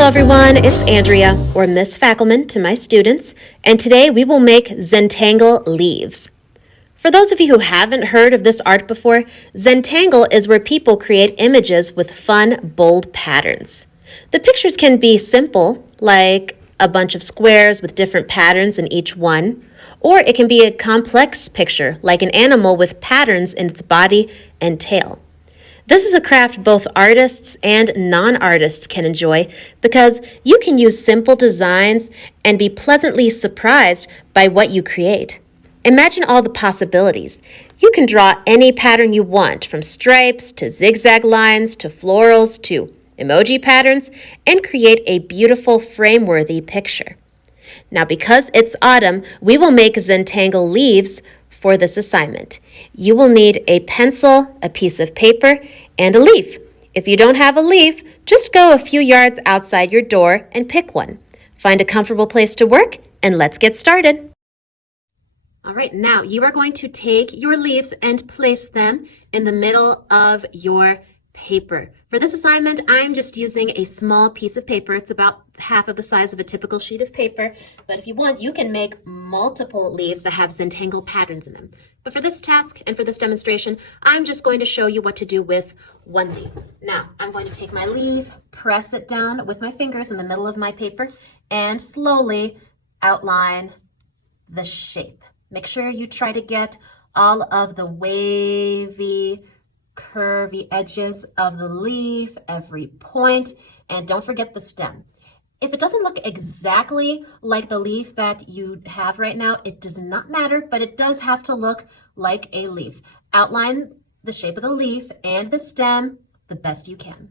Hello everyone, it's Andrea, or Miss Fackelman to my students, and today we will make Zentangle Leaves. For those of you who haven't heard of this art before, Zentangle is where people create images with fun, bold patterns. The pictures can be simple, like a bunch of squares with different patterns in each one, or it can be a complex picture, like an animal with patterns in its body and tail. This is a craft both artists and non-artists can enjoy because you can use simple designs and be pleasantly surprised by what you create. Imagine all the possibilities. You can draw any pattern you want, from stripes to zigzag lines to florals to emoji patterns, and create a beautiful frame-worthy picture. Now, because it's autumn, we will make Zentangle Leaves for this assignment. You will need a pencil, a piece of paper, and a leaf. If you don't have a leaf, just go a few yards outside your door and pick one. Find a comfortable place to work, and let's get started. All right, now you are going to take your leaves and place them in the middle of your paper. For this assignment, I'm just using a small piece of paper. It's about half of the size of a typical sheet of paper, but if you want, you can make multiple leaves that have Zentangle patterns in them. But for this task and for this demonstration, I'm just going to show you what to do with one leaf. Now, I'm going to take my leaf, press it down with my fingers in the middle of my paper, and slowly outline the shape. Make sure you try to get all of the wavy, curvy edges of the leaf, every point, and don't forget the stem. If it doesn't look exactly like the leaf that you have right now, it does not matter, but it does have to look like a leaf. Outline the shape of the leaf and the stem the best you can.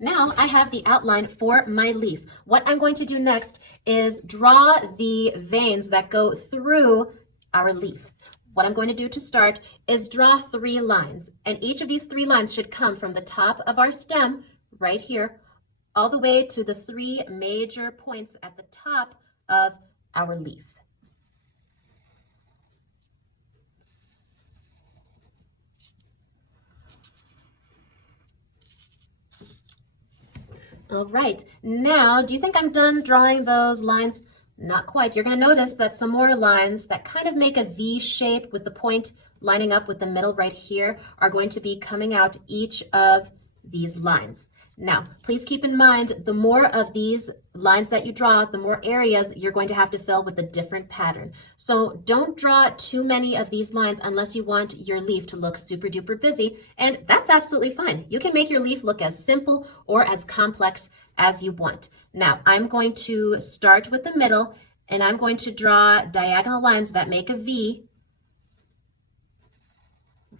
Now I have the outline for my leaf. What I'm going to do next is draw the veins that go through our leaf. What I'm going to do to start is draw 3 lines, and each of these 3 lines should come from the top of our stem right here all the way to the 3 major points at the top of our leaf. All right, now do you think I'm done drawing those lines? Not quite. You're going to notice that some more lines that kind of make a V shape with the point lining up with the middle right here are going to be coming out each of these lines. Now, please keep in mind, the more of these lines that you draw, the more areas you're going to have to fill with a different pattern. So don't draw too many of these lines unless you want your leaf to look super duper busy, and that's absolutely fine. You can make your leaf look as simple or as complex as you want. Now, I'm going to start with the middle, and I'm going to draw diagonal lines that make a V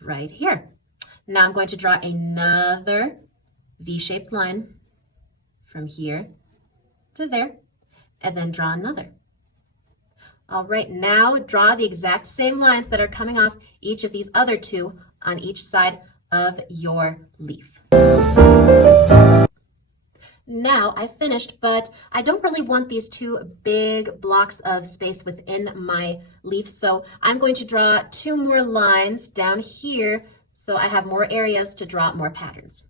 right here. Now I'm going to draw another V-shaped line from here to there, and then draw another. All right, now draw the exact same lines that are coming off each of these other 2 on each side of your leaf. Now I've finished, but I don't really want these 2 big blocks of space within my leaf, so I'm going to draw 2 more lines down here so I have more areas to draw more patterns.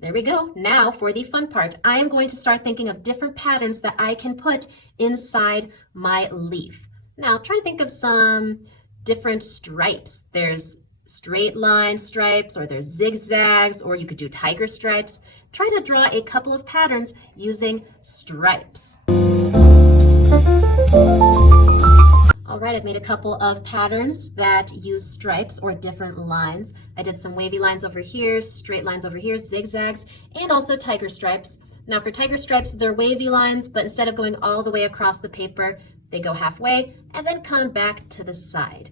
There we go. Now for the fun part, I am going to start thinking of different patterns that I can put inside my leaf. Now try to think of some different stripes. There's straight line stripes, or there's zigzags, or you could do tiger stripes. Try to draw a couple of patterns using stripes. All right, I've made a couple of patterns that use stripes or different lines. I did some wavy lines over here, straight lines over here, zigzags, and also tiger stripes. Now for tiger stripes, they're wavy lines, but instead of going all the way across the paper, they go halfway and then come back to the side.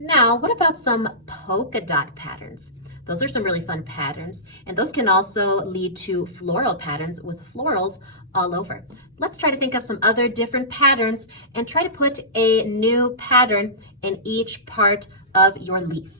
Now, what about some polka dot patterns? Those are some really fun patterns, and those can also lead to floral patterns with florals all over. Let's try to think of some other different patterns and try to put a new pattern in each part of your leaf.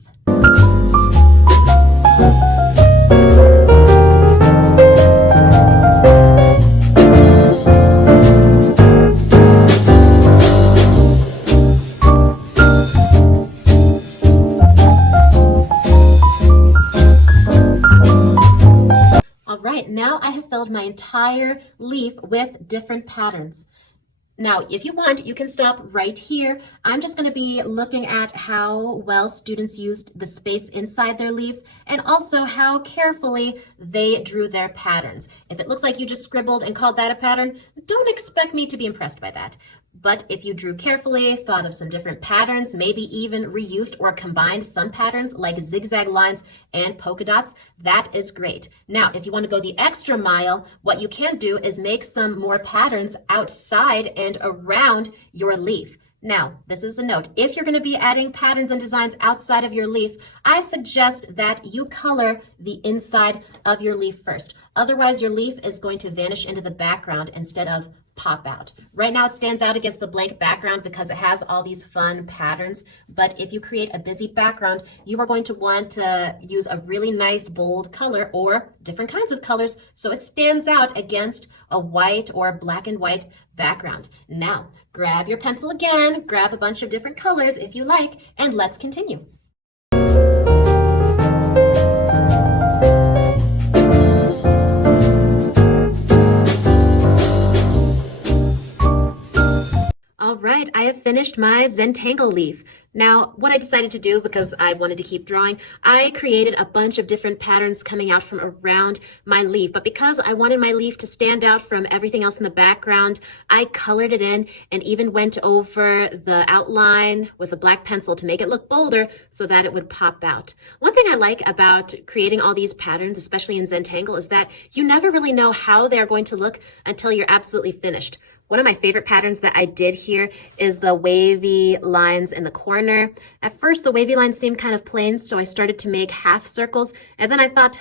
right, now I have filled my entire leaf with different patterns. Now, if you want, you can stop right here. I'm just going to be looking at how well students used the space inside their leaves and also how carefully they drew their patterns. If it looks like you just scribbled and called that a pattern, don't expect me to be impressed by that. But if you drew carefully, thought of some different patterns, maybe even reused or combined some patterns like zigzag lines and polka dots, that is great. Now, if you want to go the extra mile, what you can do is make some more patterns outside and around your leaf. Now, this is a note. If you're going to be adding patterns and designs outside of your leaf, I suggest that you color the inside of your leaf first. Otherwise, your leaf is going to vanish into the background instead of pop out. Right now it stands out against the blank background because it has all these fun patterns, but if you create a busy background, you are going to want to use a really nice bold color or different kinds of colors so it stands out against a white or black and white background. Now, grab your pencil again, grab a bunch of different colors if you like, and let's continue. All right, I have finished my Zentangle leaf. Now, what I decided to do, because I wanted to keep drawing, I created a bunch of different patterns coming out from around my leaf. But because I wanted my leaf to stand out from everything else in the background, I colored it in and even went over the outline with a black pencil to make it look bolder so that it would pop out. One thing I like about creating all these patterns, especially in Zentangle, is that you never really know how they're going to look until you're absolutely finished. One of my favorite patterns that I did here is the wavy lines in the corner. At first, the wavy lines seemed kind of plain, so I started to make half circles. And then I thought,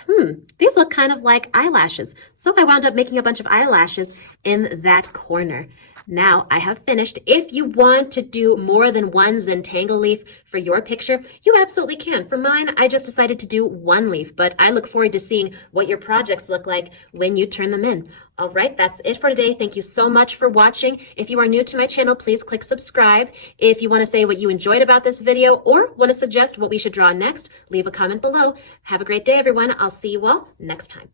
these look kind of like eyelashes. So I wound up making a bunch of eyelashes in that corner. Now I have finished. If you want to do more than one Zentangle leaf for your picture, you absolutely can. For mine, I just decided to do one leaf, but I look forward to seeing what your projects look like when you turn them in. All right, that's it for today. Thank you so much for watching. If you are new to my channel, please click subscribe. If you want to say what you enjoyed about this video or want to suggest what we should draw next, leave a comment below. Have a great day, everyone. I'll see you all next time.